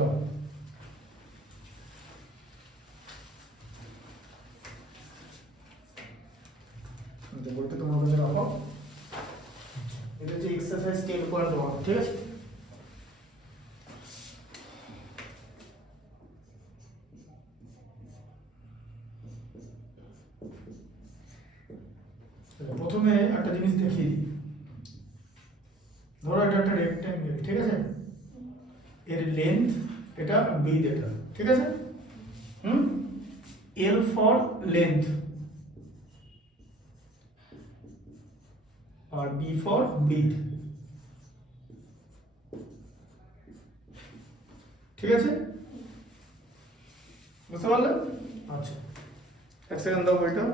দাও বলতে তোমার কাছে রাখো। এটা হচ্ছে এক্সারসাইজ 10.1, ঠিক আছে? প্রথমে একটা জিনিস দেখিয়ে দিই। ধরো এটা একটা রেক্ট্যাঙ্গেল, ঠিক আছে? এর লেন্থ এটা, বিড এটা, ঠিক আছে? এল ফর লেন্থ আর বি ফর বিড, ঠিক আছে? বুঝতে পারলে? আচ্ছা, এক সেকেন্ড দাও বইটা।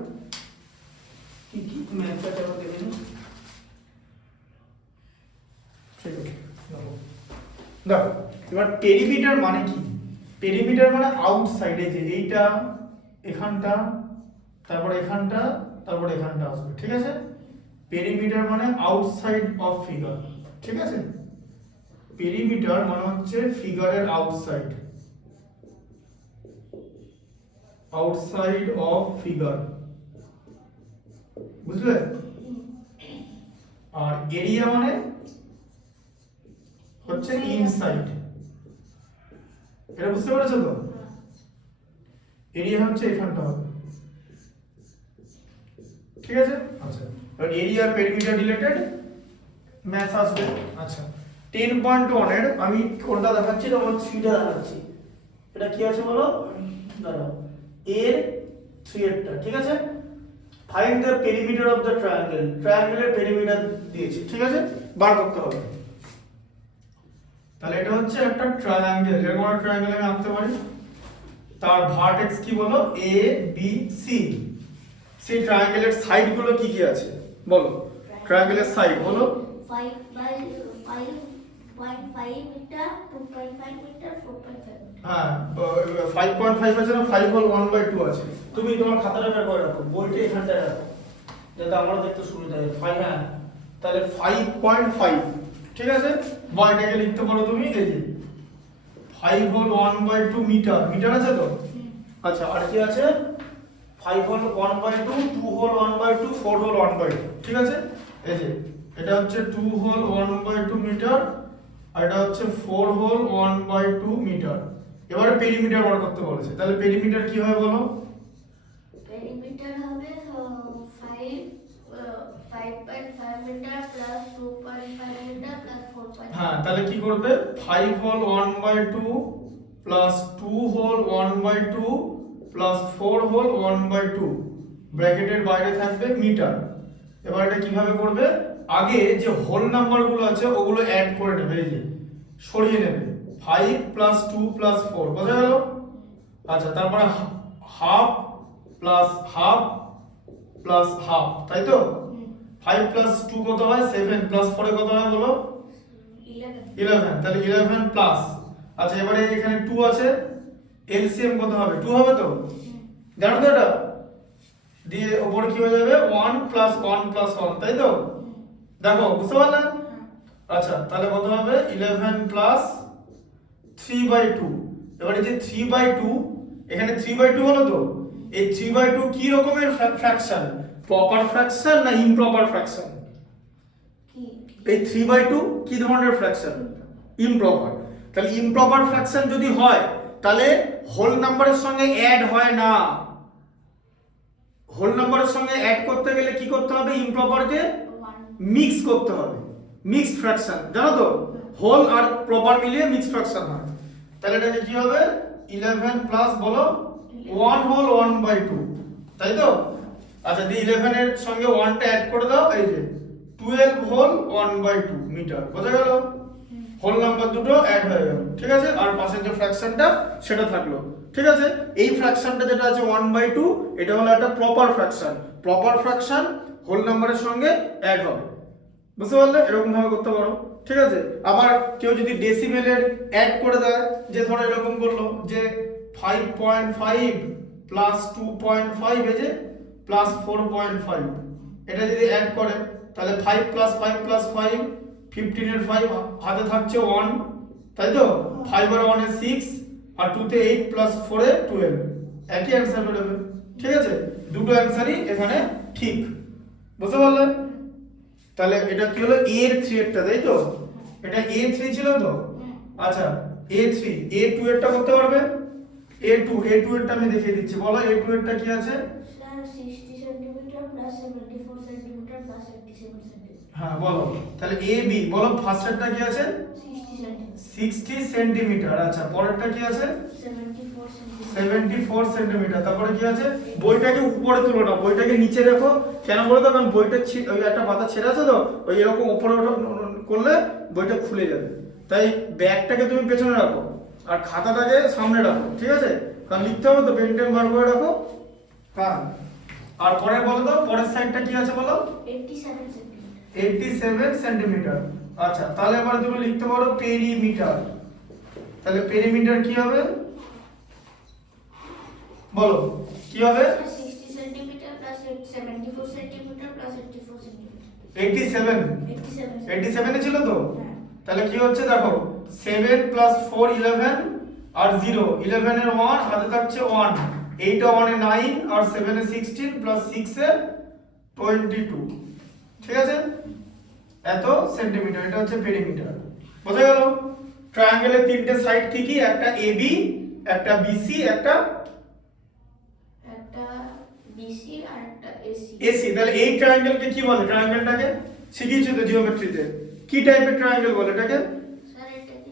কি কি ম্যাথটা চলো দেখে নিই। ঠিক আছে, দেখো এবার পেরিমিটার মানে কি? পেরিমিটার মানে আউটসাইডে, যে এইটা, এখানটা, তারপর এখানটা, তারপর এখানটা আসবে, ঠিক আছে? পেরিমিটার মানে আউটসাইড অফ ফিগার, ঠিক আছে? পেরিমিটার মানে হচ্ছে ফিগারের আউটসাইড, আউটসাইড অফ ফিগার, বুঝলে? আর এরিয়া মানে হচ্ছে ইনসাইড, এটা বুঝতে পেরেছো তো? এরিয়া হচ্ছে এখানটা হবে, ঠিক আছে? আচ্ছা, এবার এরিয়া আর পেরিমিটার রিলেটেড ম্যাথ আসবে। আচ্ছা, 10.1 এর আমি কোনটা দেখাচ্ছি, তখন 3টা দেখাচ্ছি। এটা কি আছে বলো? দাঁড়াও, এর 3 এরটা, ঠিক আছে? Find the perimeter of the triangle, ট্রায়াঙ্গেলের পেরিমিটার দিয়েছি, ঠিক আছে? বার করতে হবে। তাহলে এটা হচ্ছে একটা ট্রায়াঙ্গেল, এরকম একটা ট্রায়াঙ্গেল আমি আঁকতে পারি। তার ভার্টেক্স কি বলো? A B C. সেই ট্রায়াঙ্গেলের সাইড গুলো কি কি আছে বলো? ট্রায়াঙ্গেলের সাইড বলো। 5.5 মিটার, 2.5 মিটার, 4.5 মিটার। হ্যাঁ, 5.5 আছে না, 5 হল 1/2 আছে। তুমি তোমার খাতাটা বের করে রাখো, বইটা এখানটায় রাখো, যাতে আমরা দেখতে সুবিধা হয়। 5, হ্যাঁ, তাহলে 5.5, ঠিক আছে? বয়টাকে লিখতে পারো তুমি এই যে 5 হল 1/2 মিটার, মিটার আছে তো? আচ্ছা, আর কি আছে? 5 হল 1/2, 2 হল 1/2, 4 হল 1/2, ঠিক আছে? এই যে এটা হচ্ছে 2 হল 1/2 মিটার, আর এটা হচ্ছে 4 হল 1/2 মিটার। এবারে পেরিমিটার বার করতে বলেছে, তাহলে পেরিমিটার কি হয় বলো? পেরিমিটার হবে 5.5 মিটার প্লাস 2.5 মিটার প্লাস 4.5। হ্যাঁ, তাহলে কি করবে? 5 হল 1/2 প্লাস 2 হল 1/2 প্লাস 4 হল 1/2, ব্র্যাকেটের বাইরে থাকবে মিটার। এবার এটা কিভাবে করবে? আগে যে হোল নাম্বারগুলো আছে ওগুলো অ্যাড করে নেবে, এই যে সরিয়ে নেবে। 5 প্লাস 2 প্লাস 4, বোঝা গেল? আচ্ছা, তারপরে half plus half plus half, তাই তো? 5 প্লাস 2 কত হয়? 7 প্লাস 4 কত হয় বলো? 11, তাহলে 11 প্লাস, আচ্ছা এবারে এখানে 2 আছে, এলসিএম কত হবে? 2 হবে তো? জানো তো এটা? দিয়ে উপরে কি হয়ে যাবে? 1 প্লাস 1 প্লাস 1, তাই তো? দেখো, বুঝতে পারলে? আচ্ছা, তাহলে কত হবে? 11 প্লাস 3/2। এবারে যে 3/2, এখানে 3/2 হলো তো? এই 3/2 কি রকমের ফ্র্যাকশন? প্রপার ফ্র্যাকশন না ইমপ্রপার ফ্র্যাকশন? এই 3/2 কি ধরনের ফ্র্যাকশন? ইমপ্রপার। তাহলে ইমপ্রপার ফ্র্যাকশন যদি হয়, তাহলে হোল নাম্বারের সঙ্গে অ্যাড হয় না। হোল নাম্বারের সঙ্গে অ্যাড করতে গেলে কি করতে হবে? ইমপ্রপারকে মিক্স করতে হবে, মিক্সড ফ্র্যাকশন, জানো তো? হোল আর প্রপার মিলিয়ে মিক্সড ফ্র্যাকশন হয়। তাহলে এটাকে কি হবে? 11 প্লাস বলো 1 হল 1/2, তাই তো? আচ্ছা, দিয়ে 11 এর সঙ্গে 1টা অ্যাড করে দাও, এই যে 12 হল 1/2 মিটার, বোঝা গেল? হোল নাম্বার দুটো অ্যাড হয়ে গেল, ঠিক আছে? আর পাশের যে ফ্র্যাকশনটা সেটা থাকলো, ঠিক আছে? এই ফ্র্যাকশনটা যেটা আছে 1/2, এটা হলো একটা proper fraction. Proper fraction whole নাম্বারের সঙ্গে অ্যাড হবে, বুঝতে পারলে? এরকম ভাবে করতে পারো, ঠিক আছে? আবার কেউ যদি ডেসিমেলের অ্যাড করে দেয়, যে ধরো এরকম করলো যে 5.5 প্লাস 2.5 এই যে প্লাস 4.5, এটা যদি অ্যাড করে, তাহলে 5 প্লাস 5 প্লাস 5, 15 এর 5, হাতে থাকছে 1, তাই তো 5 আর 1 এ 6 আর 2 তে 8 প্লাস 4 এ 12 একই অ্যান্সার বেরোবে। ঠিক আছে, দুটো অ্যান্সারই এখানে ঠিক, বুঝতে পারলে? তাহলে এটা কি হলো, a এর 3 এরটা, তাই তো? এটা a3 ছিল তো। আচ্ছা, a3 a2 এরটা করতে পারবে? a2 এরটা আমি দেখিয়ে দিচ্ছি, বলো a2 এরটা কি আছে? Sir 60 centimetre plus 74 centimetre plus 87 centimetre. হ্যাঁ বলো, তাহলে ab বলো, ফার্স্ট এরটা কি আছে? 60 সেন্টিমিটার। 60 সেন্টিমিটার। আচ্ছা, পরেরটা কি আছে? 74 সেন্টিমিটার। 74 সেন্টিমিটার। তারপরে কি আছে? বইটাকে উপরে তুলো না, বইটাকে নিচে রাখো। কেন বলো তো? কারণ বইটা ওই একটা পাতা ছেড়ে আছে তো, ওই এরকম উপরে করলে বইটা খুলে যাবে। তাই ব্যাগটাকে তুমি পেছনে রাখো আর খাতাটাকে সামনে রাখো, ঠিক আছে? কারণ লিখতে হবে তো, পেন টেন বার করে রাখো। হ্যাঁ, আর পরে বলো তো, পরের সাইডটা কি আছে বলো? 87 সেন্টিমিটার। 87 সেন্টিমিটার। আচ্ছা, তাহলে এবার তুমি লিখতে পারো পেরিমিটার। তাহলে পেরিমিটার কি হবে বলো, কি হবে? 60 centimetre plus 74 centimetre plus 84 centimetre. 87 87 87 এ ছিল তো। হ্যাঁ। তাহলে কি হচ্ছে দেখো, 7 প্লাস 4 11 আর 0, 11 এর 1 হাতে থাকছে 1, 8 এ 1 এ 9 আর 7 এ 16 প্লাস 6 এ 22। ঠিক আছে, এত সেন্টিমিটার, এটা হচ্ছে পেরিমিটার। বোঝা গেল? ট্রায়াঙ্গেলের তিনটে সাইড কি কি? একটা এবি, একটা বিসি, একটা বিসি আর একটা এসি। এসি। তাহলে এই ট্রায়াঙ্গেলকে কি বলে? ট্রায়াঙ্গেলটাকে শিখিয়েছো তো জিওমেট্রিতে, কি টাইপের ট্রায়াঙ্গেল বলে এটাকে? স্যার এটাকে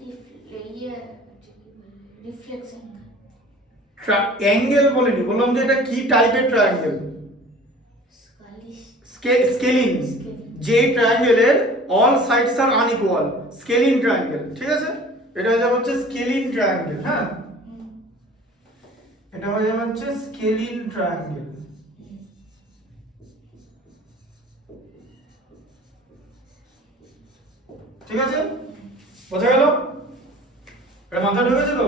রিফ্লেকশন। অ্যাঙ্গেল বলিনি, বললাম যে এটা কি টাইপের ট্রায়াঙ্গেল। স্কেলিং, যে ট্রায়াঙ্গেলের all sides are unequal, scaling triangle. ঠিক আছে, এটা হয়ে যাবে হচ্ছে স্কেলিং ট্রায়াঙ্গেল। হ্যাঁ, এটা হয়ে যাবে হচ্ছে স্কেলিং ট্রায়াঙ্গেল। ঠিক আছে, বোঝা গেল? এটা মাথা ঢুকেছে তো?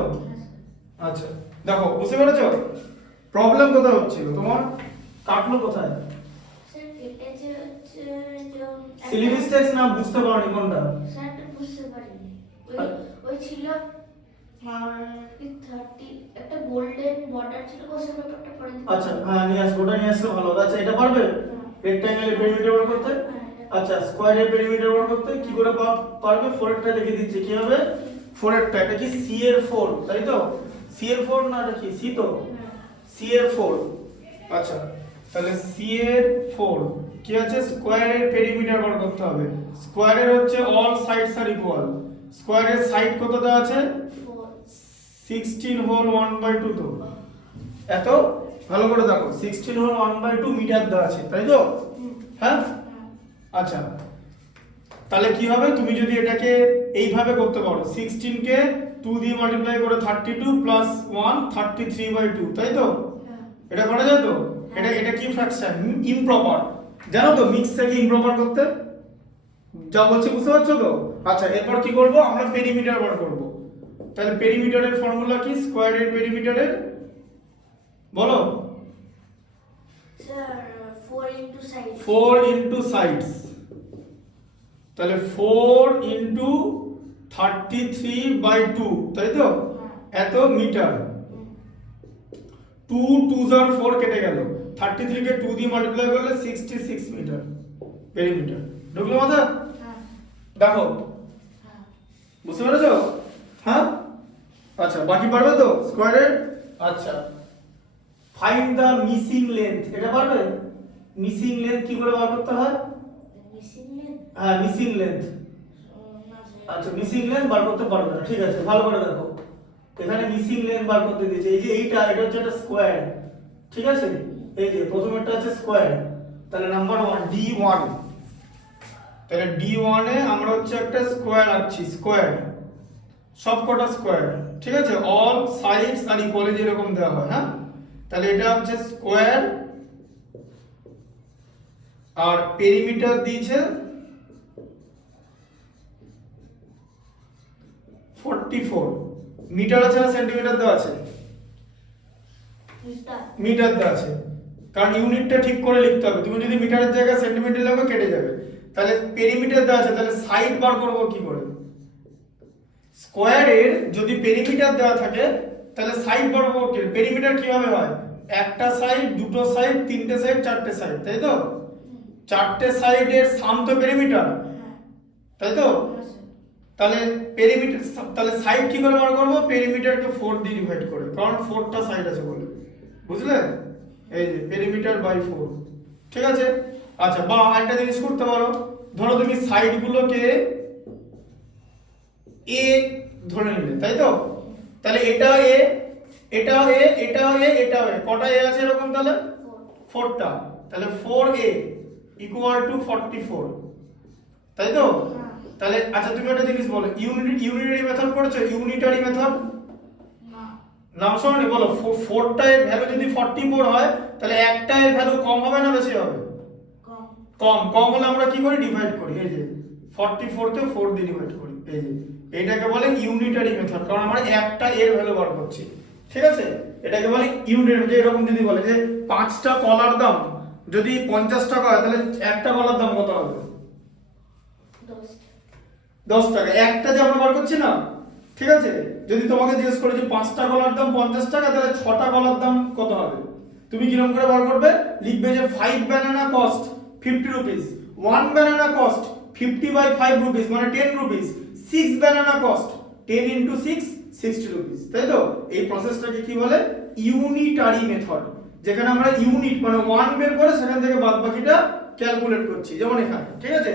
আচ্ছা, দেখো বুঝতে পেরেছো প্রবলেম কোথায় হচ্ছিল তোমার, কাটলো কোথায়? স্যার এটা যে হচ্ছে সিলি মিস্টেকস না বুঝতে পারোনি কোনটা? স্যার বুঝতে পারিনি। ওই ছিল 30 একটা গোল্ডেন বর্ডার ছিল, কোশ্চেন পেপারটা পড়ে দিতে। আচ্ছা, হ্যাঁ নিয়ে আসবো, ওটা নিয়ে আসলে ভালো হতো। আচ্ছা, এটা পারবে রেক্ট্যাঙ্গেলের পেরিমিটার বার করতে? আচ্ছা, স্কয়ারের পেরিমিটার বার করতে কি করে পারবে? 4 এরটা দেখে দিচ্ছি কি হবে। 4 এরটা, এটা কি সি এর 4, তাই তো? সি এর 4 না, এটা কি সি তো? সি এর 4। আচ্ছা, তাহলে সি এর 4 কি আছে? স্কয়ারের পেরিমিটার বার করতে হবে। স্কয়ারের হচ্ছে all sides are equal. স্কয়ারের side কত দেওয়া আছে? 16 হোল 1/2 তো। এত ভালো করে দেখো, 16 হোল 1/2 মিটার দেওয়া আছে, তাই তো? হ্যাঁ, আচ্ছা, তাহলে কি হবে? তুমি যদি এটাকে এইভাবে করতে পারো, 16 কে 2 দিয়ে মাল্টিপ্লাই করে 32 প্লাস 1 33/2, তাই তো? এটা করা যায় তো? এটা কি ফ্র্যাকশন? ইমপ্রপার। জানো তো মিক্স থেকে ইমপ্রপার করতে? যা বলছি বুঝতে পারছো তো? আচ্ছা, এরপর কি করব? আমরা পেরিমিটার বার করব। তাহলে পেরিমিটারের ফর্মুলা কি? স্কয়ারের পেরিমিটারের বলো। Sir 4 into side. 4 into sides, তাহলে 4 ইনটু 33/2, তাই তো? এত মিটার। 2 2s আর 4 কেটে গেল, 33 কে 2 দিয়ে মাল্টিপ্লাই করলে 66 মিটার পেরিমিটার। ঢুকলো মাথা? দেখো বুঝতে পেরেছো? হ্যাঁ, আচ্ছা, বাকি পারবে তো স্কয়ারের? আচ্ছা, ফাইন্ড দা মিসিং লেন্থ, এটা পারবে? মিসিং লেন্থ কি করে বার করতে হয়? Missing length. হ্যাঁ, মিসিং লেন্থ। আচ্ছা, মিসিং লেন্থ বার করতে পারবে না, ঠিক আছে, ভালো করে দেখো। এখানে মিসিং লেন্থ বার করতে দিয়েছে, এই যে এটা হচ্ছে একটা স্কয়ার, ঠিক আছে? এই যে প্রথমেরটা আছে স্কয়ার, তাহলে নাম্বার 1 D1, তাহলে D1 এ আমরা হচ্ছে একটা স্কয়ার আঁকছি, স্কয়ার, সবকটা স্কয়ার, ঠিক আছে? অল সাইডস আর ইকুয়ালি যেরকম দেওয়া হয়। হ্যাঁ, তাহলে এটা হচ্ছে স্কয়ার, আর পেরিমিটার দিয়েছে 44। মিটার আছে না সেন্টিমিটার দেওয়া আছে? মিটার দেওয়া আছে, কারণ ইউনিটটা ঠিক করে লিখতে হবে। তুমি যদি মিটারের জায়গায় সেন্টিমিটার লেখো কেটে যাবে। তাহলে পেরিমিটার দেওয়া আছে, তাহলে সাইড বার করব কি করে? স্কোয়ারের যদি পেরিমিটার দেওয়া থাকে তাহলে সাইড বর্গের পেরিমিটার কিভাবে হয়? একটা সাইড, দুটো সাইড, তিনটে সাইড, চারটে সাইড, তাই তো? চারটে সাইডের সাম তো পেরিমিটার, তাই তো? তাহলে পেরিমিটার, তাহলে সাইড কি করে বার করব? পেরিমিটারকে 4 দিয়ে ডিভাইড করে, কারণ 4টা সাইড আছে বলে, বুঝলে? এই যে পেরিমিটার বাই 4, ঠিক আছে? আচ্ছা, বা একটা জিনিস করতে পারো, ধরো তুমি সাইডগুলোকে এ ধরে নিলে, তাই তো? তাহলে এটা এ, এটা এ, এটা এ, এটা এ, কটা এ আছে এরকম? তাহলে 4টা, তাহলে 4a ইকুয়াল টু 44, তাই তো? তাহলে আচ্ছা তুমি একটা জিনিস বলো, ইউনিটারি মেথড করেছো? ইউনিটারি মেথড নাম শোনি, বলো 4টা এর ভ্যালু যদি 44 হয় তাহলে একটা এর ভ্যালু কম হবে না বেশি হবে? কম। কম হলে আমরা কি করি? ডিভাইড করি। এই যে 44 কে 4 দিয়ে ডিভাইড করি। এই যে এটাকে বলে ইউনিটারি মেথড, কারণ আমরা একটা এর ভ্যালু বার করছি, ঠিক আছে? এটাকে বলে ইউনিট। যে এরকম যদি বলে যে 5টা কলার দাম যদি 50 টাকা হয় তাহলে একটা কলার দাম কত হবে? 10 টাকা। একটা যে আমরা বার করছি না, ঠিক আছে? যদি তোমাকে জিজ্ঞেস করে যে 5টা কলার দাম 50 টাকা, তাহলে 6টা কলার দাম কত হবে? তুমি কিরকম করে বার করবে? লিখবে যে 5 banana cost 50 rupees, 1 banana cost 50/5 rupees মানে 10 rupees, 6 banana cost 10 into 6 60 rupees, তাই তো? এই প্রসেসটাকে কি বলে? ইউনিটারি মেথড, যেখানে আমরা ইউনিট মানে 1 বের করে সেখান থেকে বাদবাকিটা ক্যালকুলেট করছি, যেমন এখানে, ঠিক আছে?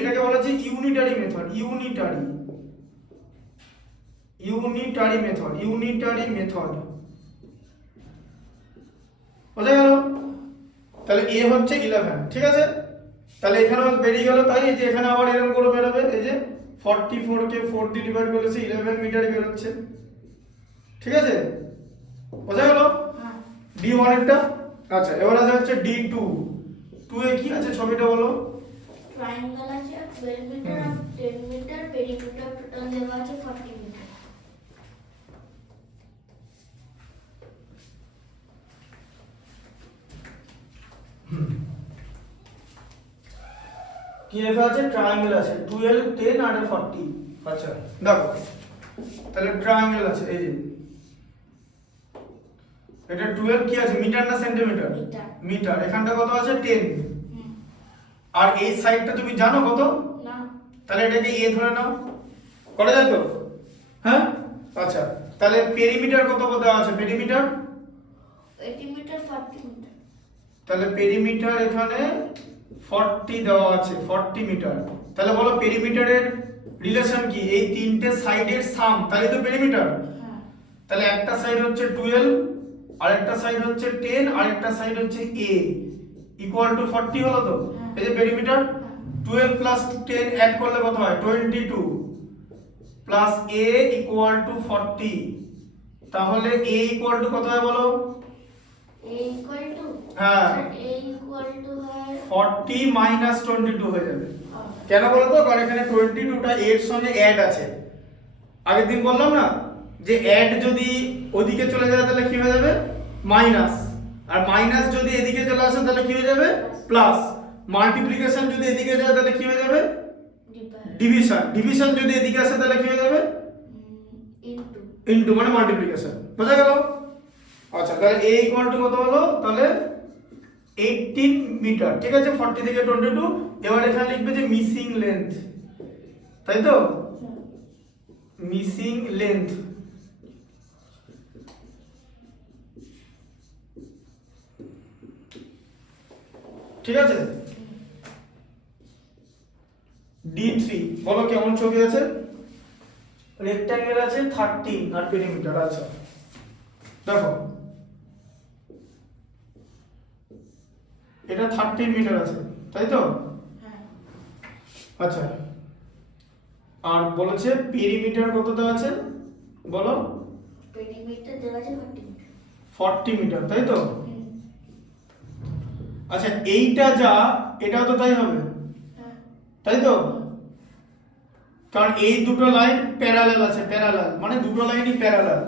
এটাকে বলা হচ্ছে ইউনিটারি মেথড। ইউনিটারি মেথড বোঝা গেল? তাহলে এ হচ্ছে 11, ঠিক আছে? তাহলে এখানে বেরিয়ে গেল, তাই এই যে এখানে আবার এরকম করে বেরোবে, এই যে 44 কে 4 দিয়ে ডিভাইড করলে 11 মিটার বের হচ্ছে, ঠিক আছে? বোঝা গেল D1 এরটা? আচ্ছা, এবার আছে হচ্ছে D2। 2 এ কি আছে ছবিটা বলো? ট্রায়াঙ্গেল আছে, 12 মিটার আর 10 মিটার, পেরিমিটার টোটাল দেওয়া আছে 40 মিটার। কি লেখা আছে? ট্রায়াঙ্গেল আছে 12, 10 আর 40। আচ্ছা দেখো, তাহলে ট্রায়াঙ্গেল আছে, এই যে এটা 12 কি আছে? মিটার না সেন্টিমিটার? মিটার। এখানটা কত আছে? 10। আর এই সাইডটা তুমি জানো কত? না। তাহলে এটাকে এ ধরে নাও, করা যায় তো? হ্যাঁ, আচ্ছা। তাহলে পেরিমিটার কত দেওয়া আছে? Perimeter 80 metre 40 metre. তাহলে পেরিমিটার এখানে 40 দেওয়া আছে, 40 মিটার। তাহলে বলো পেরিমিটারের রিলেশন কি? এই তিনটে সাইডের সাম, তাহলে তো পেরিমিটার। তাহলে একটা সাইড হচ্ছে 12, আরেকটা সাইড হচ্ছে 10, আরেকটা সাইড হচ্ছে a ইকুয়াল টু 40 হলো তো? এই যে পেরিমিটার 12 প্লাস 10 অ্যাড করলে কত হয়? 22 প্লাস a ইকুয়াল টু 40। তাহলে a ইকুয়াল টু কত হয় বলো? a ইকুয়াল টু, হ্যাঁ, a ইকুয়াল টু হয় 40 মাইনাস 22 হয়ে যাবে। কেন বলো তো? কারণ এখানে 22টা এর সঙ্গে অ্যাড আছে। আগের দিন বললাম না যে অ্যাড যদি ওদিকে চলে যায় তাহলে কি হয়ে যাবে? মাইনাস। আর মাইনাস যদি এদিকে চলে আসে তাহলে কি হয়ে যাবে? প্লাস। মাল্টিপ্লিকেশন যদি এদিকে যায় তাহলে কি হয়ে যাবে? ডিভিশন। ডিভিশন যদি এদিকে আসে তাহলে কি হয়ে যাবে? ইনটু মানে মাল্টিপ্লিকেশন। বোঝা গেল? আচ্ছা, তাহলে a ইকুয়াল টু কত হলো? তাহলে 18 মিটার, ঠিক আছে? 40 থেকে 22। এবার এখানে লিখবে যে মিসিং লেন্থ, তাই তো? মিসিং লেন্থ, ঠিক আছে? D3 বলো কেমন ছবি আছে? রেক্ট্যাঙ্গেল আছে 13 আর পেরিমিটার। আচ্ছা দেখো, এটা 13 মিটার আছে, তাই তো? আচ্ছা, আর বলেছে পেরিমিটার কত দেওয়া আছে বলো? পেরিমিটার দেওয়া আছে 40 মিটার। 40 মিটার, তাই তো? আচ্ছা, এইটা যা এটাও তো তাই হবে, তাই তো? কারণ এই দুটো লাইন প্যারালাল আছে, প্যারালাল মানে দুটো লাইনই প্যারালাল,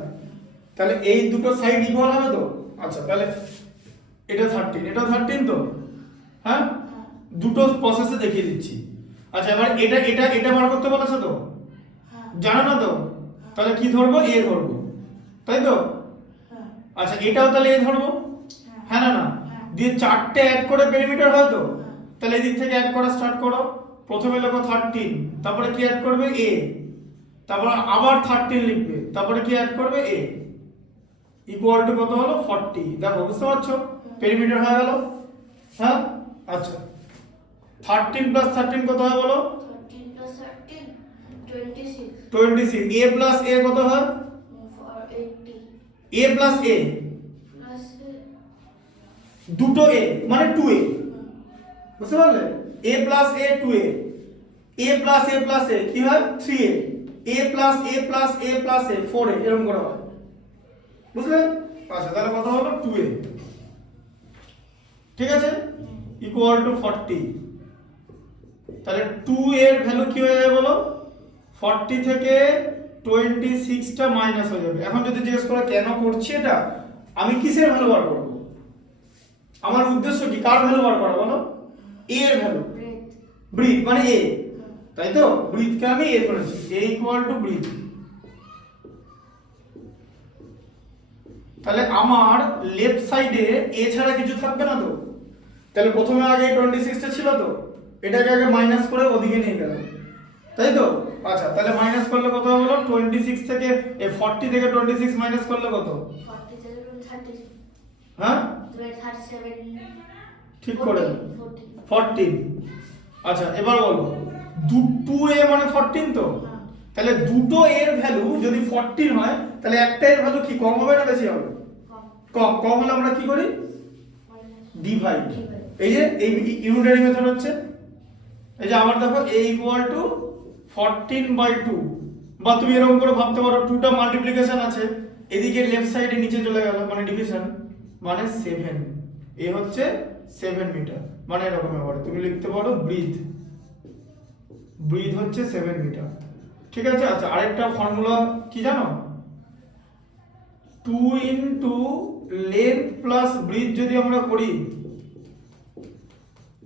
তাহলে এই দুটো সাইড ইকুয়াল হবে তো? আচ্ছা, তাহলে এটা 13, এটা 13 তো? হ্যাঁ, দুটো প্রসেসে দেখিয়ে দিচ্ছি। আচ্ছা, এবার এটা বার করতে বলেছে তো? জানো না তো? তাহলে কি ধরবো? এ ধরবো, তাই তো? হ্যাঁ আচ্ছা এটাও তাহলে এ ধরবো, হ্যাঁ না না? হ্যাঁ। দিয়ে চারটে অ্যাড করে পেরিমিটার হয় তো? হ্যাঁ। তাহলে এদিক থেকে অ্যাড করা স্টার্ট করো। প্রথমে লেখো 13, তারপরে কি অ্যাড করবে? এ, তারপর আবার 13 লিখবে, তারপরে কি অ্যাড করবে? এ, ইকুয়াল টু কত হলো? 40। দেখো বুঝতে পারছো? পেরিমিটার হয়ে গেল। হ্যাঁ আচ্ছা 13 প্লাস 13 কত হয় বলো? 13 plus 13 26 26। এ প্লাস এ কত হয়? for 80 A plus A, plus দুটো এ মানে 2a, বুঝতে পারলে? এ প্লাস এ 2a, এ প্লাস এ প্লাস এ কি হয়? 3a, এ প্লাস এ প্লাস এ প্লাস এ 4a, এরকম করা হয়, বুঝলে? আচ্ছা তাহলে কত হলো? 2a, ঠিক আছে, ইকুয়াল টু 40। তাহলে 2 এর ভ্যালু কি হয়ে যাবে বলো? 40 থেকে 26টা মাইনাস হয়ে যাবে। এখন যদি জিজ্ঞেস করো কেন করছি এটা, আমি কিসের ভ্যালু বার করব? আমার উদ্দেশ্য কি? কার ভ্যালু বার করা বলো? এ এর ভ্যালু। breadth ব্রিথ মানে এ, তাই তো? ব্রিথকে আমি এ করেছি, এ ইকুয়াল টু ব্রিথ। তাহলে আমার লেফট সাইডে এ ছাড়া কিছু থাকবে না তো? তাহলে প্রথমে আগে 26টা ছিল তো, এটাকে আগে মাইনাস করে ওদিকে নিয়ে গেলাম, তাই তো? আচ্ছা তাহলে মাইনাস করলে কত হবে বলো? 26 থেকে 40 থেকে 26 মাইনাস করলে কত? 40 থেকে 30 হ্যাঁ 37 ঠিক করে 14 14। আচ্ছা এবার বলো 2a মানে 14 তো? হ্যাঁ। তাহলে দুটো এর ভ্যালু যদি 14 হয় তাহলে একটা এর ভ্যালু কি কম হবে না বেশি হবে? কম কম হলে আমরা কি করি? minus divide. Divide। এই যে এই ইউনিটারি মেথড হচ্ছে। এই যে আবার দেখো a ইকুয়াল টু 14/2, বা তুমি এরকম করে ভাবতে পারো 2টা মাল্টিপ্লিকেশন আছে, এদিকে লেফট সাইডে নিচে চলে গেল মানে ডিভিশন, মানে 7। এ হচ্ছে 7 মিটার, মানে এরকম ব্যাপার তুমি লিখতে পারো ব্রিথ, ব্রিথ হচ্ছে 7 মিটার, ঠিক আছে? আচ্ছা আরেকটা ফর্মুলা কি জানো? 2 ইনটু লেন্থ প্লাস ব্রিথ যদি আমরা করি,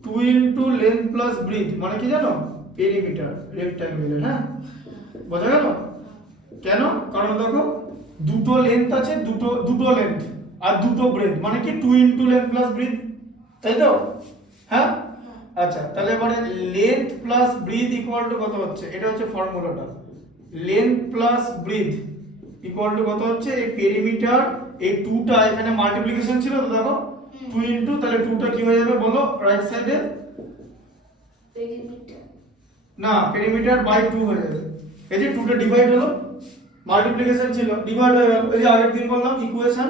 2 ইনটু লেন্থ প্লাস ব্রিথ মানে কি জানো? পেরিমিটার রেক্ট্যাঙ্গুলার, হ্যাঁ বোঝা গেল? কেন? কারণ দেখো দুটো লেন্থ আছে, দুটো লেন্থ আর দুটো ব্রেথ, মানে কি 2 ইনটু লেন্থ প্লাস ব্রিথ, তাই তো? হ্যাঁ আচ্ছা তাহলে মানে length plus breadth equal to কত হচ্ছে? এটা হচ্ছে ফর্মুলাটা, length plus breadth equal to কত হচ্ছে? এই পেরিমিটার, এই 2টা এখানে মাল্টিপ্লিকেশন ছিল তো, দেখো 2 ইনটু, তাহলে 2টা কি হয়ে যাবে বলো রাইট সাইডে? perimeter না পেরিমিটার বাই 2 হয়ে যাবে। এই যে 2টা ডিভাইড হলো, মাল্টিপ্লিকেশন ছিল ডিভাইড হয়ে গেল। এই যে আগের দিন বললাম ইকুয়েশন,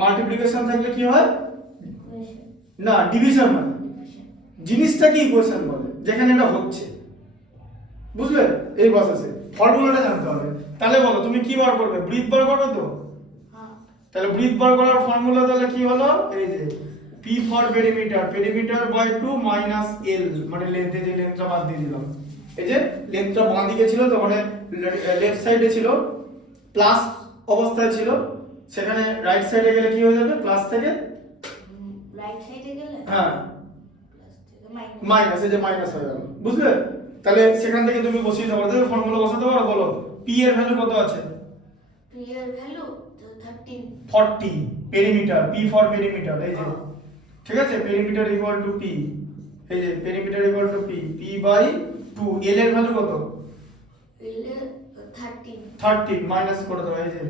মাল্টিপ্লিকেশন থাকলে কি হয়? equation না ডিভিশন হয়। division জিনিসটাকে ইকুয়েশন বলে যেখানে এটা হচ্ছে, বুঝলে? এই প্রসেসে ফর্মুলাটা জানতে হবে। তাহলে বলো তুমি কি বার করবে? ব্রিথ বার করবে তো? হ্যাঁ তাহলে ব্রিথ বার করার ফর্মুলা তাহলে কি হলো? এই যে p for perimeter, perimeter by 2 minus l, মানে লেন্থে যে লেন্থটা বাদ দিয়ে দিলাম। এই যে লেন্থটা বাঁ দিকে ছিল তো, মানে লেফট সাইডে ছিল, প্লাস অবস্থায় ছিল, সেখানে রাইট সাইডে গেলে কি হয়ে যাবে? প্লাস থেকে রাইট সাইডে গেলে হ্যাঁ প্লাস থেকে মাইনাস মাইনাস, এই যে মাইনাস হয়ে গেল, বুঝলে? তাহলে সেখান থেকে তুমি বসিয়ে দেবো, তাহলে ফর্মুলা বসাতে পারো। বলো p এর ভ্যালু কত আছে? p এর value 13 40 perimeter, p for perimeter, এই যে ঠিক আছে, পেরিমিটার ইকুয়াল টু p, এই যে perimeter equal to p, p by 2, l এর ভ্যালু কত? l এর 13 13 মাইনাস করে দাও, এই যে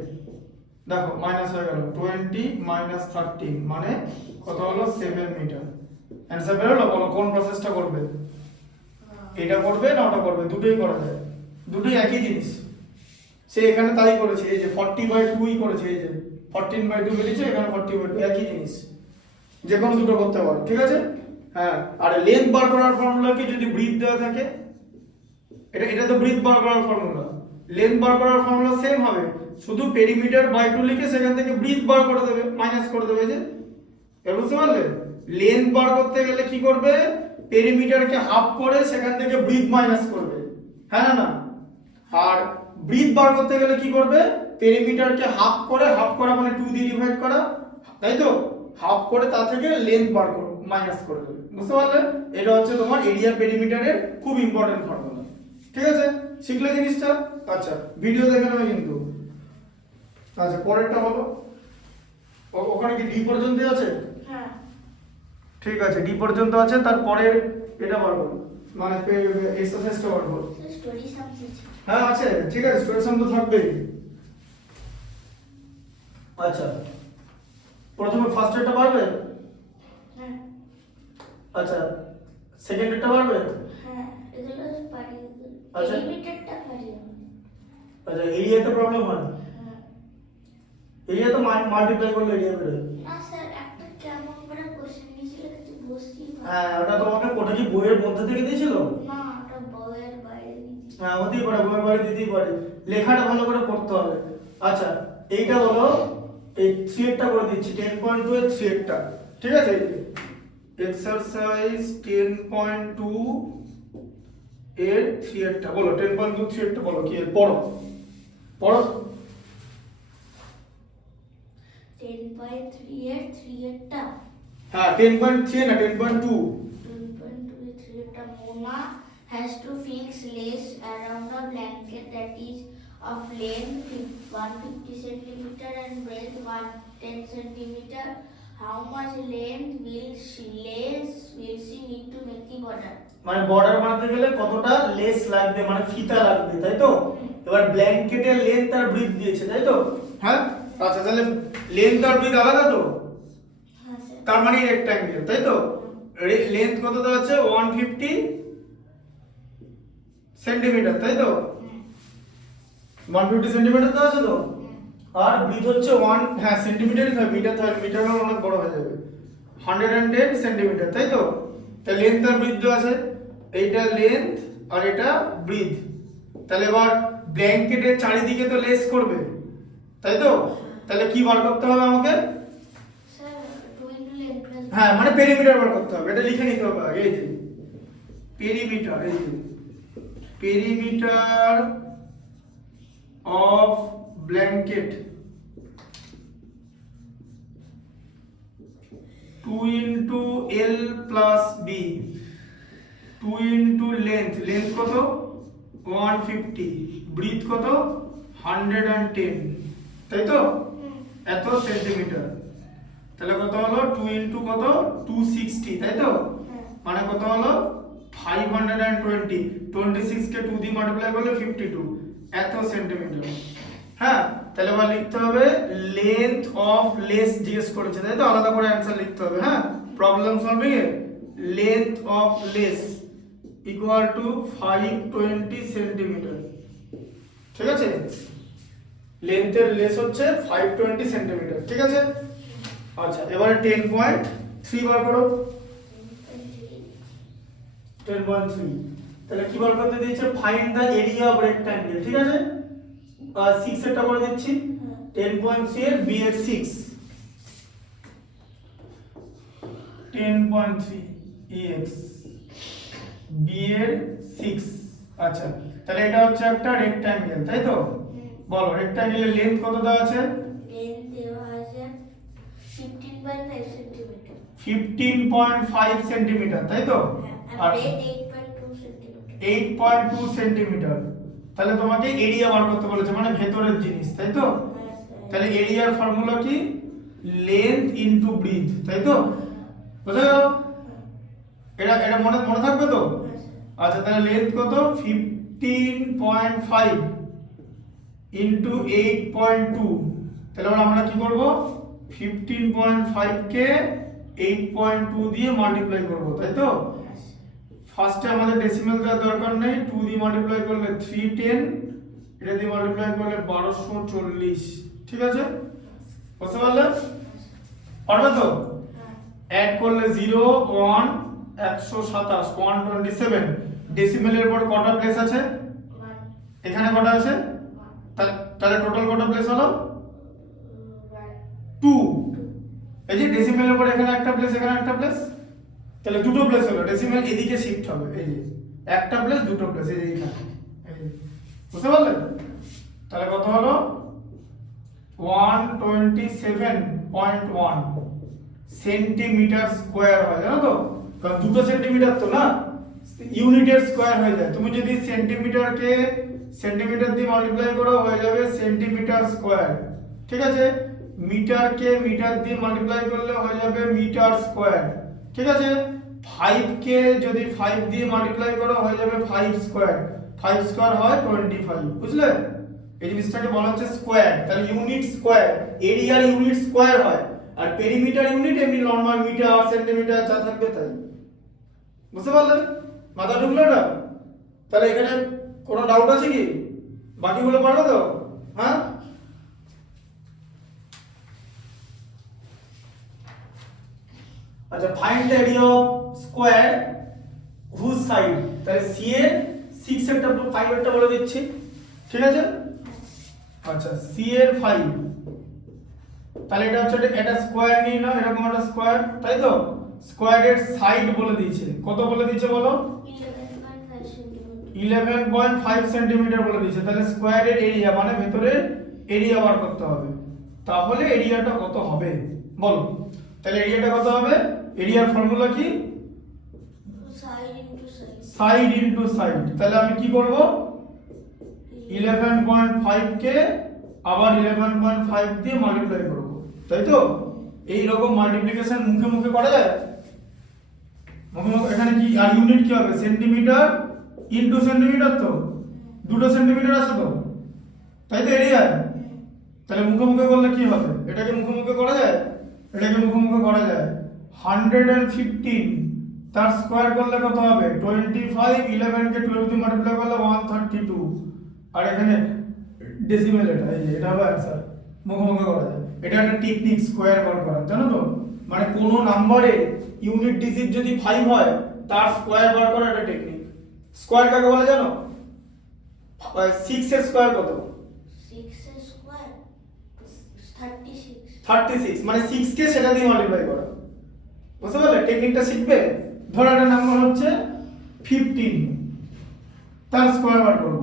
দেখো মাইনাস হয়ে গেল, 20 মাইনাস 13 মানে কত হলো? 7 মিটার। অ্যানসার বের হলো। বলো কোন প্রসেসটা করবে? এটা করবে না ওটা করবে? দুটোই করা যায়, দুটোই একই জিনিস। সে এখানে তাই করেছে, এই যে 40/2 করেছে, এই যে 14/2 বেরিয়েছে, এখানে 40/2, একই জিনিস, যে কোনো দুটো করতে পারো, ঠিক আছে? হ্যাঁ আর লেন্থ বার করার ফর্মুলা কি? যদি ব্রিথ দেওয়া থাকে, এটা তো ব্রিথ বার করার ফর্মুলা, লেন্থ বার করার ফর্মুলা সেম হবে, শুধু পেরিমিটার বাই 2 লিখে সেখান থেকে ব্রিথ বার করে দেবে, মাইনাস করে দেবে। যে এবার বুঝতে পারলে? লেন্থ বার করতে গেলে কি করবে? পেরিমিটারকে হাফ করে সেখান থেকে ব্রিথ মাইনাস করবে, হ্যাঁ না না? আর ব্রিথ বার করতে গেলে কি করবে? পেরিমিটারকে হাফ করা মানে 2 দিয়ে ডিভাইড করা, তাই তো? হাফ করে তা থেকে লেন্থ বার করে মাইনাস করে দেবে, বুঝতে পারলে? এটা হচ্ছে তোমার এরিয়া পেরিমিটারের খুব ইম্পর্টেন্ট ফর্মুলা। ঠিক আছে, শিখলে জিনিসটা। আচ্ছা, ভিডিও দেখে নেবে কিন্তু। আচ্ছা, পরেরটা বলো। ওখানে কি ডি পর্যন্ত আছে? হ্যাঁ ঠিক আছে, ডি পর্যন্ত আছে, তারপরের এটা বলবো, মানে এক্সারসাইজটা বলবো। Story subject. হ্যাঁ আছে, ঠিক আছে, স্টোরি সাম তো থাকবেই। আচ্ছা, প্রথমে ফার্স্ট এরটা পারবে? হ্যাঁ আচ্ছা, সেকেন্ড এরটা পারবে? হ্যাঁ এগুলো পারি। আচ্ছা। লিমিটেডটা পারি আমি। আচ্ছা, এরিয়াতে প্রবলেম হয়? হ্যাঁ। এরিয়া তো মাল্টিপ্লাই করলে এরিয়া বেরোয়। না স্যার, একটা কেমন করে কোশ্চেন দিয়েছিল কিছু বুঝতেই পারি হ্যাঁ, ওটা তোমাকে কোটা কি বইয়ের মধ্যে থেকে দিয়েছিল? না, ওটা বইয়ের বাইরে দিয়েছিল। হ্যাঁ, হতেই পারে, বইয়ের বাইরে দিতেই পারে, লেখাটা ভালো করে পড়তে হবে। আচ্ছা, এইটা বলো, এই 3 এরটা করে দিচ্ছি, 10.2 এর 3 এরটা, ঠিক আছে? এক্সারসাইজ 10.2 এর 3 এরটা বলো, 10.2 3 এরটা বলো, কি পড়ো পড়ো। 10.3 এর 3 এরটা। হ্যাঁ, 10.3 না 10.2। 10.2 এর 3 এরটা। Mona has to fix lace around a blanket that is of length 150 centimeter and breadth 110 centimeter. How much length will she need to make the border? মানে বর্ডার বানাতে গেলে কতটা লেস লাগবে, মানে ফিতা লাগবে, তাই তো? এবার ব্ল্যাঙ্কেটের লেন্থ আর ব্রিথ দিয়েছে, তাই তো? হ্যাঁ। আচ্ছা, তাহলে লেন্থ আর ব্রিথ আলাদা তো? হ্যাঁ স্যার। তার মানে রেক্ট্যাঙ্গেল, তাই তো? লেন্থ কত দেওয়া আছে? 150 সেন্টিমিটার, তাই তো? 150 সেন্টিমিটার দেওয়া আছে তো? আর ব্রিথ হচ্ছে 1, হ্যাঁ সেন্টিমিটারই থাকবে, মিটার থাকবে, মিটার হলে অনেক বড় হয়ে যাবে। 110 সেন্টিমিটার, তাই তো? তাহলে লেন্থ আর ব্রিথ দেওয়া আছে, এইটা লেন্থ আর এটা ব্রিথ। তাহলে এবার ব্ল্যাঙ্কেটের চারিদিকে তো লেস করবে, তাই তো? তাহলে কি বার করতে হবে আমাকে? স্যার 2 into length plus হ্যাঁ, মানে পেরিমিটার বার করতে হবে, এটা লিখে নিতে হবে আগে। এই যে পেরিমিটার, এই যে perimeter of blanket 2 into L plus B, 2 into length, length কত? 150, ব্রিথ কত? 110, তাই তো? এত সেন্টিমিটার। তাহলে কত হলো? 2 into কত? 260, তাই তো? মানে কত হলো? 520, 26 কে 2 দিয়ে মাল্টিপ্লাই করলে 52, এত সেন্টিমিটার। হ্যাঁ, তাহলে এবার লিখতে হবে লেন্থ অফ লেস, জিজ্ঞেস করেছে, তাই তো? আলাদা করে অ্যানসার লিখতে হবে। হ্যাঁ, problem solving A length of less equal to 520 centimetre, ঠিক আছে? লেন্থের লেস হচ্ছে 520 সেন্টিমিটার, ঠিক আছে? আচ্ছা, এবারে 10.3 বার করো। 10.3, তাহলে কি বার করতে দিয়েছে? Find the area of rectangle, ঠিক আছে? 6 এরটা করে দিচ্ছি, 10.3 এর b এর 6, 10.3 ex b এর 6। আচ্ছা, তাহলে এটা হচ্ছে একটা রেক্ট্যাঙ্গেল, তাই তো? বলো, রেক্ট্যাঙ্গেলের লেন্থ কত দেওয়া আছে? length দেওয়া আছে 15.5 সেন্টিমিটার। 15.5 সেন্টিমিটার, তাই তো? আর breadth 8.2 সেন্টিমিটার। 8.2 সেন্টিমিটার। তাহলে তোমাকে এরিয়া বার করতে বলেছে, মানে ভেতরের জিনিস, তাই তো? হ্যাঁ স্যার। তাহলে এরিয়ার ফর্মুলা কি? লেন্থ ইনটু ব্রিথ, তাই তো? বুঝা গেল? এটা এটা মনে মনে থাকবে তো? হ্যাঁ স্যার। আচ্ছা, তাহলে লেন্থ কত? 15.5 ইনটু 8.2। তাহলে এবার আমরা কি করব? 15.5 কে 8.2 দিয়ে মাল্টিপ্লাই করব, তাই তো? ফার্স্টে আমাদের ডেসিমাল দেওয়ার দরকার নেই, 2 দিয়ে মাল্টিপ্লাই করলে 310, এটা দিয়ে মাল্টিপ্লাই করলে 1240, ঠিক আছে? বুঝতে পারলে? পারবে তো? অ্যাড করলে 0 1 127 127, ডেসিমালের পর কটা প্লেস আছে? এখানে কটা আছে? তাহলে টোটাল কটা প্লেস হলো? 2। এই যে ডেসিমালের পর এখানে একটা প্লেস, এখানে একটা প্লেস, তাহলে দুটো প্লেস হলো। ডেসিমাল এদিকে শিফট হবে, এই যে একটা প্লেস দুটো প্লেস, এই যে এখানে, এই যে। বুঝতে পারলে? তাহলে কত হলো? 127.1 সেন্টিমিটার স্কয়ার হয়, জানো তো? কারণ দুটো সেন্টিমিটার তো না, ইউনিটের স্কয়ার হয়ে যায়। তুমি যদি সেন্টিমিটারকে সেন্টিমিটার দিয়ে মাল্টিপ্লাই করো হয়ে যাবে সেন্টিমিটার স্কয়ার, ঠিক আছে। মিটারকে মিটার দিয়ে মাল্টিপ্লাই করলে হয়ে যাবে মিটার স্কয়ার, ঠিক আছে। 5 কে যদি 5 দিয়ে মাল্টিপ্লাই করো হয়ে যাবে 5 স্কয়ার, 5 স্কয়ার হয় 25, বুঝলে? এই জিনিসটাকে বলা হচ্ছে স্কয়ার। তাহলে ইউনিট স্কয়ার, এরিয়ার ইউনিট স্কয়ার হয়, আর পেরিমিটার ইউনিট এমনি নরমাল মিটার সেন্টিমিটার যা থাকবে তাই। বুঝতে পারলেন? মাথা ঢুকলো না? তাহলে এখানে কোনো ডাউট আছে কি? বাকিগুলো পারবে তো? হ্যাঁ, আচ্ছা। Find the area of square whose side, তাহলে সি এর 6 এরটা 5 এরটা বলে দিচ্ছি, ঠিক আছে। আচ্ছা, সি এর 5, তাহলে এটা হচ্ছে এটা স্কয়ার নিই না, এরকম একটা স্কয়ার, তাই তো। স্কয়ারের সাইড বলে দিয়েছে, কত বলে দিয়েছে বলো? 11.5 সেন্টিমিটার বলে দিয়েছে। তাহলে স্কয়ারের এরিয়া মানে ভেতরে এরিয়া বার করতে হবে। তাহলে এরিয়াটা কত হবে বলো? তাহলে এরিয়াটা কত হবে? এরিয়ার ফর্মুলা কি? Side into side. তাহলে আমি কি করব? 11.5 কে আবার 11.5 দিয়ে মাল্টিপ্লাই করব, তাই তো। এই রকম মাল্টিপ্লিকেশন মুখে মুখে করা যায়, মুখে মুখে। এখানে কি আর ইউনিট কি হবে? সেন্টিমিটার ইনটু সেন্টিমিটার, তো দুটো সেন্টিমিটার আছে তো, তাই তো এরিয়া। তাহলে মুখে মুখে করলে কি হবে? এটাকে মুখে মুখে করা যায়, এটাকে মুখে মুখে করা যায়। 115 তার স্কয়ার করলে কত হবে? 25, 11 কে 12 দিয়ে মাল্টিপ্লাই করলে 132, আর এখানে ডেসিমেল, এটা হবে आंसर। মুখে মুখে করা যায়, এটা একটা টেকনিক স্কয়ার বার করার, জানো তো। মানে কোন নম্বরে ইউনিট ডিজিট যদি 5 হয় তার স্কয়ার বার করার একটা টেকনিক। স্কয়ার কাকে বলে জানো? 6 এর স্কয়ার কত? 6 এর স্কয়ার 36। 36 মানে 6 কে সেটা দিয়ে মাল্টিপ্লাই করা, বুঝতে পারলে? টেকনিকটা শিখবে। ধরো একটা নাম্বার হচ্ছে 15, তার স্কয়ার বার করব।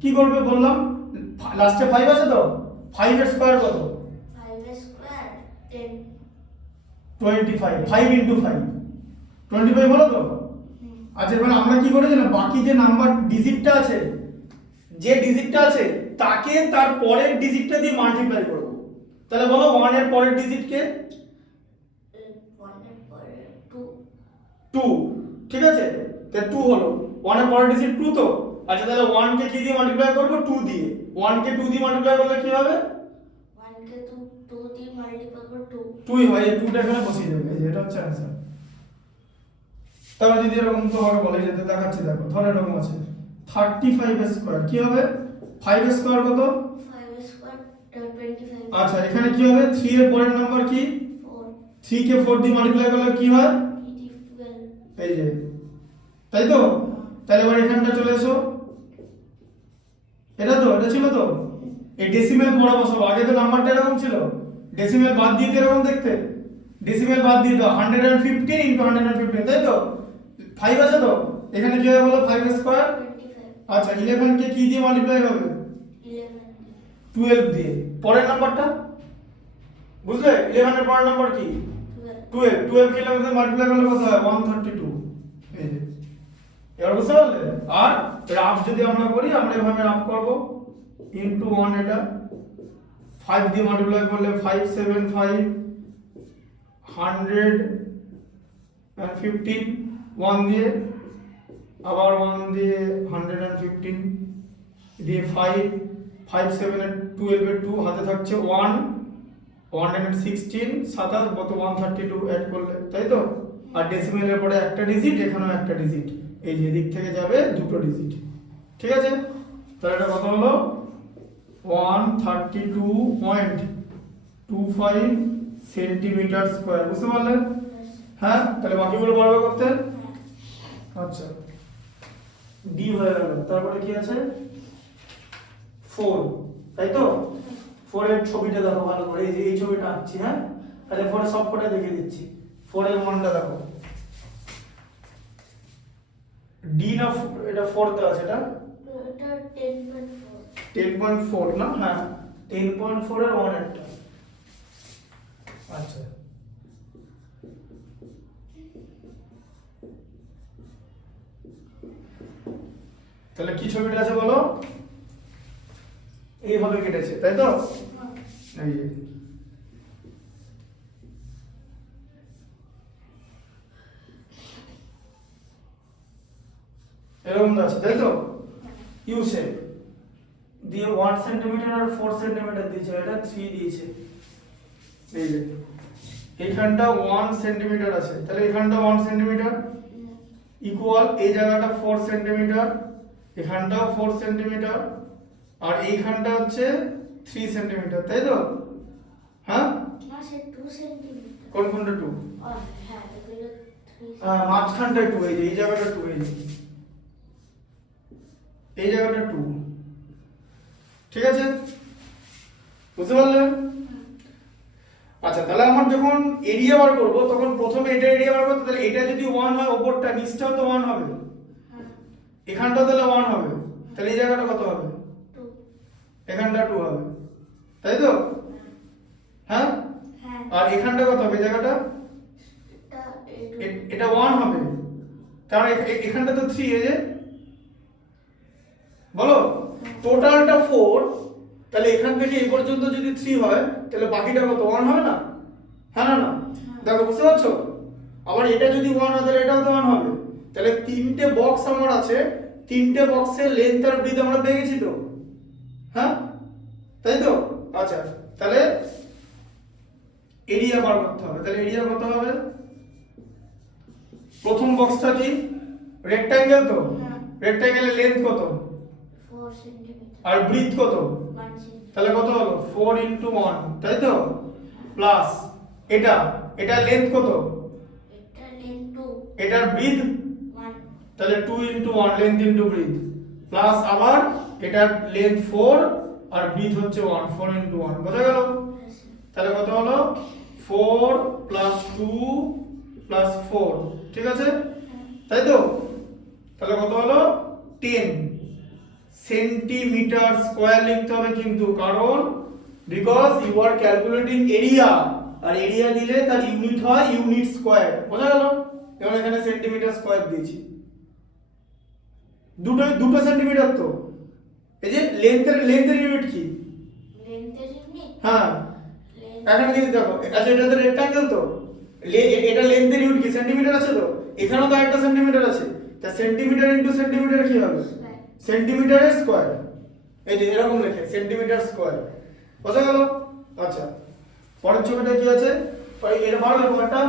কি করবে বললাম? লাস্টে 5 আছে তো, 5 এর স্কয়ার কত? 5 এর স্কয়ার 10, 25, 5 ইনটু 5 25 হলো তো। আচ্ছা, এবার আমরা কি করে জানো? বাকি যে নাম্বার ডিজিটটা আছে, যে ডিজিটটা আছে তাকে তার পরের ডিজিটটা দিয়ে মাল্টিপ্লাই করব। তাহলে বলো 1 এর পরের ডিজিট কে? 1 এর পরে 2, 2, ঠিক আছে। তাহলে 2 হলো, 1 এর পরের ডিজিট 2 তো। আচ্ছা, তাহলে 1 কে কি দিয়ে মাল্টিপ্লাই করব? 2 দিয়ে। 1 কে 2 দিয়ে মাল্টিপ্লাই করলে কি হবে? 1 কে 2 দিয়ে মাল্টিপ্লাই করে 2, 2ই হয়। এই 2টা এখানে বসিয়ে দেবে, এই যে এটা হচ্ছে आंसर। তাহলে যদি এরকম তোমাকে বলে যেতে দেখাচ্ছি, দেখো। ধরো এরকম আছে 35 এর স্কয়ার কি হবে? 5 এর স্কয়ার কত? 5 এর স্কয়ার 25। আচ্ছা, এখানে কি হবে? 3 এর পরের নাম্বার কি? 4, 3 কে 4 দিয়ে মাল্টিপ্লাই করলে কি হয়? 12। এই যে, তাই তো। তাহলে এবার এখানটা চলে এসো, এটা তো, এটা ছিল তো। এই ডেসিমেল পড়া বসাবো। আগে তো নাম্বারটা এরকম ছিল, ডেসিমেল বাদ দিয়ে এরকম দেখতে। ডেসিমেল বাদ দিয়ে দাও, 115 ইনটু 115, তাই তো। 5 আছে তো, এখানে কি হবে বলো? 5 এর স্কয়ার। 25, আচ্ছা, 11 কে কি দিয়ে মাল্টিপ্লাই হবে? 11, 12 দিয়ে। পরের নাম্বারটা বুঝলে? 11 এর পরের নাম্বার কি? 12, 12 কে 11 দিয়ে মাল্টিপ্লাই করলে কত হয়? 132। এই যে, এবার বুঝতে পারলে? আর রাফ যদি আমরা করি, আমরা এভাবে রাফ করব, ইনটু 1, এটা 5 দিয়ে মাল্টিপ্লাই করলে 5 7 5 115, 1 দিয়ে, আবার 1 দিয়ে 115 দিয়ে 5 5 7 এর 12 এর 2 হাতে থাকছে 1 116 27 কত 132 অ্যাড করলে, তাই তো। আর ডেসিমেলের পরে একটা ডিজিট, এখানেও একটা ডিজিট, এই যে দিক থেকে যাবে দুটো ডিজিট, ঠিক আছে। তাহলে এটা কত হলো? 132.25 সেন্টিমিটার স্কয়ার, বুঝতে পারলে? হ্যাঁ, তাহলে বাকিগুলো বড় করতে। আচ্ছা, ডি হয়ে গেল। তারপরে কি আছে? 4, তাই তো। 4 এর ছবিটা দেখো ভালো করে, এই যে এই ছবিটা আঁকছি, হ্যাঁ। তাহলে 4 এর সবকটা দেখিয়ে দিচ্ছি। 4 এর মানটা দেখো। ডি না, এটা 4 তে আছে, এটা এটা 10.4, 10.4 না? হ্যাঁ, 10.4 এর 1 একটা। আচ্ছা, তাহলে কি ছবিটা আছে বলো, এইভাবে কেটেছে তাই তো, এই যে এরকম আছে তাই তো, ইউ শেপ দিয়ে 1 সেন্টিমিটার আর 4 সেন্টিমিটার দিয়েছে, এটা 3 দিয়েছে, এই যে এইখানটা 1 সেন্টিমিটার আছে, তাহলে এখানটা 1 সেন্টিমিটার ইকুয়াল এই জায়গাটা 4 সেন্টিমিটার, এখানটাও 4 সেন্টিমিটার, আর এইখানটা হচ্ছে 3 সেন্টিমিটার তাই তো, হ্যাঁ না সে 2 সেন্টিমিটার। কোনটা 2? হ্যাঁ এগুলো 3 মাঝখানটা 2, এই যে এই জায়গাটা 2, এই জায়গাটা 2, ঠিক আছে, বুঝতে পারলে? আচ্ছা তাহলে আমার যখন এরিয়া বার করব তখন প্রথমে এটা এরিয়া বার করতে, তাহলে এটা যদি 1 হয় ওপরটা নিচটাও তো 1 হবে, এখানটাও তাহলে 1 হবে, তাহলে এই জায়গাটা কত হবে? 2। এখানটা 2 হবে তাই তো, হ্যাঁ হ্যাঁ আর এখানটা কত হবে? এই জায়গাটা এটা 1 হবে, কারণ এখানটা তো 3, এই যে বলো টোটালটা 4, তাহলে এখান থেকে এই পর্যন্ত যদি 3 হয় তাহলে বাকিটা কত? 1 হবে না, হ্যাঁ না না, দেখো বুঝতে পারছো? আবার এটা যদি 1 হয় তাহলে এটাও তো 1 হবে, তাহলে তিনটে বক্স আমার আছে, তিনটে বক্সের লেন্থ আর ব্রিথ আমরা পেয়ে গেছি তো, হ্যাঁ তাই তো, আচ্ছা তাহলে এরিয়া বার করতে হবে, তাহলে এরিয়া কত হবে? প্রথম বক্সটা কি রেক্ট্যাঙ্গেল তো, রেক্ট্যাঙ্গেলের লেন্থ কত 4 সেন্টিমিটার আর ব্রিথ কত? 1 সেন্টিমিটার। তাহলে কত হলো 4 × 1 তাই তো, প্লাস এটা লেন্থ কত? এটা লেন্থ 2 এটার ব্রিথ 1 তাহলে 2 × 1 লেন্থ × ব্রিথ, প্লাস আবার এটার লেন্থ 4 আর ব্রিথ হচ্ছে 1, 4 × 1, বোঝা গেল? তাহলে কত হলো 4 + 2 + 4, ঠিক আছে তাই তো, তাহলে কত হলো 10 সেন্টিমিটার স্কয়ার লিখতে হবে কিন্তু, কারণ because you are calculating area, আর এরিয়া দিলে তার ইউনিট হয় ইউনিট স্কয়ার, বোঝা গেল? যেমন এখানে সেন্টিমিটার স্কয়ার দিয়েছি, দুটো সেন্টিমিটার তো, এই যে লেন্থের ইউনিট কি? লেন্থের ইউনিট হ্যাঁ এখানে কিন্তু দেখো, আচ্ছা এটা তো রেক্ট্যাঙ্গেল তো, এটা লেন্থের ইউনিট কি? সেন্টিমিটার আছে তো, এখানেও তো একটা সেন্টিমিটার আছে, তা সেন্টিমিটার × সেন্টিমিটার কি হবে? সেন্টিমিটারের স্কয়ার, এই যে এরকম লেখে সেন্টিমিটার স্কয়ার, বোঝা গেল? আচ্ছা পরের ছবিটা কি আছে? এটা পারবে পরেরটা?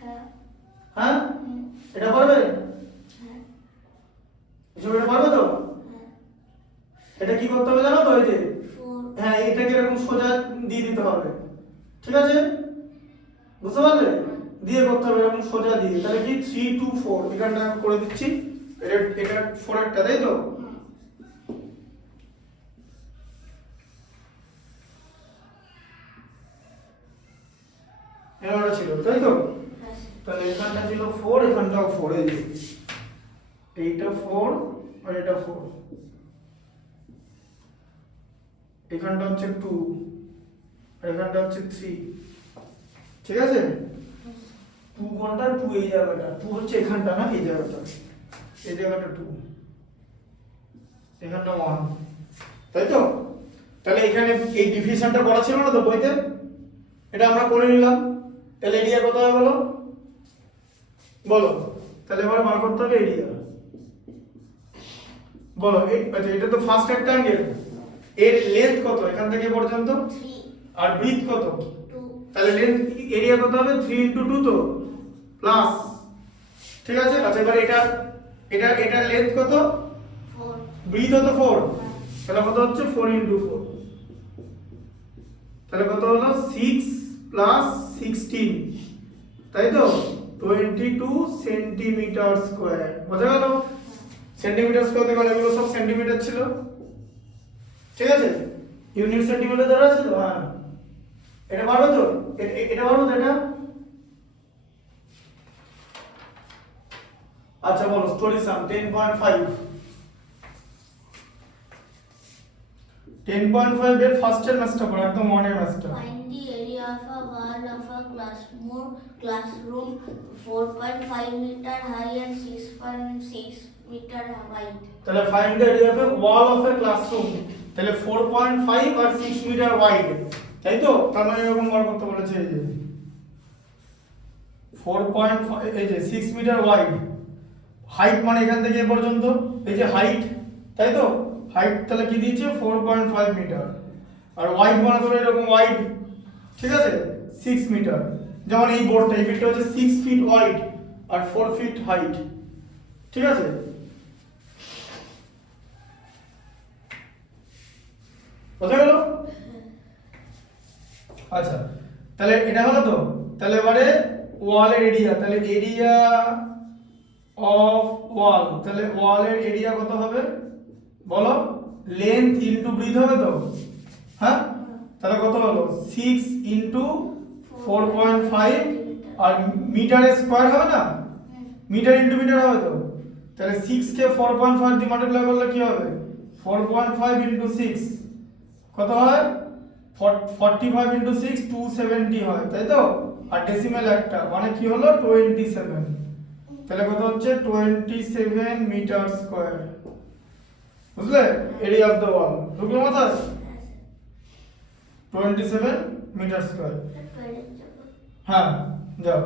হ্যাঁ হ্যাঁ এটা পারবে? হ্যাঁ এই ছবিটা পারবে তো? এটা কি করতে হবে জানো তো, এই যে 4 হ্যাঁ এটাকে এরকম সোজা দিয়ে দিতে হবে, ঠিক আছে, বুঝতে পারলে? দিয়ে করতে হবে এরকম সোজা দিয়ে, তাহলে কি 3 2 4 এখানটা করে দিচ্ছি, এটা 4 একটা তাই তো, এরকমটা ছিল তাই তো, তাহলে এখানটা ছিল 4, এখানটাও 4, এই যে এইটা 4 আর এটা 4, এখানটা হচ্ছে 2 আর এখানটা হচ্ছে 3, ঠিক আছে, 2 কোনটা? 2 এই জায়গাটা, 2 হচ্ছে এখানটা না, এই জায়গাটা, এই জায়গাটা 2, এখানটা 1 তাই তো, তাহলে এখানে এই ডিভিশনটা করা ছিল না তো বইতে, এটা আমরা করে নিলাম, তাহলে এরিয়া কত হবে বলো, বলো তাহলে এবার বার করতে হবে এরিয়া, বলো আচ্ছা এটা তো ফার্স্ট রেক্ট্যাঙ্গেল, এর লেন্থ কত এখান থেকে পর্যন্ত 3 আর ব্রিথ কত? 2 তাহলে লেন্থ এরিয়া কত হবে? 3 × 2 তো, প্লাস, ঠিক আছে, আচ্ছা এবার এটা লেন্থ কত? 4 ব্রিথ কত? 4, তাহলে কত হচ্ছে 4 × 4, তাহলে কত হলো 6 + 16 তাই তো, 22 সেন্টিমিটার স্কয়ার, বোঝা গেল? সেন্টিমিটার স্কয়ার দেখো এগুলো সব সেন্টিমিটার ছিল, ঠিক আছে, ইউনিট সেন্টিমিটার ধরা আছে তো, হ্যাঁ এটা পারবে তো, এটা পারবে তো এটা, আচ্ছা বলো স্টোরি সাম 10.5 এর ফার্স্টের ম্যাথটা পড়ো, একদম মনের ম্যাথটা, Find the area of a wall of a classroom 4.5 meter high and 6.6 meter wide. তাহলে find the area of A wall of A classroom, তাহলে 4.5 আর 6 মিটার ওয়াইড, তাই তো? তার মানে এরকম বার করতে বলেছে, এই যে 4.5, এই যে 6 মিটার ওয়াইড, হাইট মানে এখান থেকে এ পর্যন্ত, এই যে হাইট, তাই তো? হাইট তাহলে কি দিয়েছে 4.5 মিটার, আর ওয়াইড মানে ধরো এরকম ওয়াইড, ঠিক আছে, 6 মিটার। যেমন এই বোর্ডটা, এই বিটটা হচ্ছে 6 ফিট ওয়াইড আর 4 ফিট হাইট, ঠিক আছে? বোঝা গেল? আচ্ছা, তাহলে এটা হলো তো। তাহলে এবারে ওয়ালের এরিয়া, তাহলে এরিয়া অফ ওয়াল, তাহলে ওয়ালের এরিয়া কত হবে বলো? লেন্থ ইনটু ব্রিথ হবে তো, হ্যাঁ? তাহলে কত হলো? 6 ইনটু 4.5 আর মিটারের স্কয়ার হবে না, মিটার ইনটু মিটার হবে তো। তাহলে 6 কে 4.5 দিয়ে মাল্টিপ্লাই করলে কি হবে? 4.5 ইনটু 6 কত হয়? 45 ইনটু 6 270 হয়, তাই তো? আর ডেসিমাল একটা, মানে কি হলো 27। তাহলে কত হচ্ছে? 27 মিটার স্কয়ার। বুঝলে? এরিয়া অফ দ্য ওয়াল ঢুকলো মাথায়? 27 মিটার স্কয়ার। হ্যাঁ, যাও।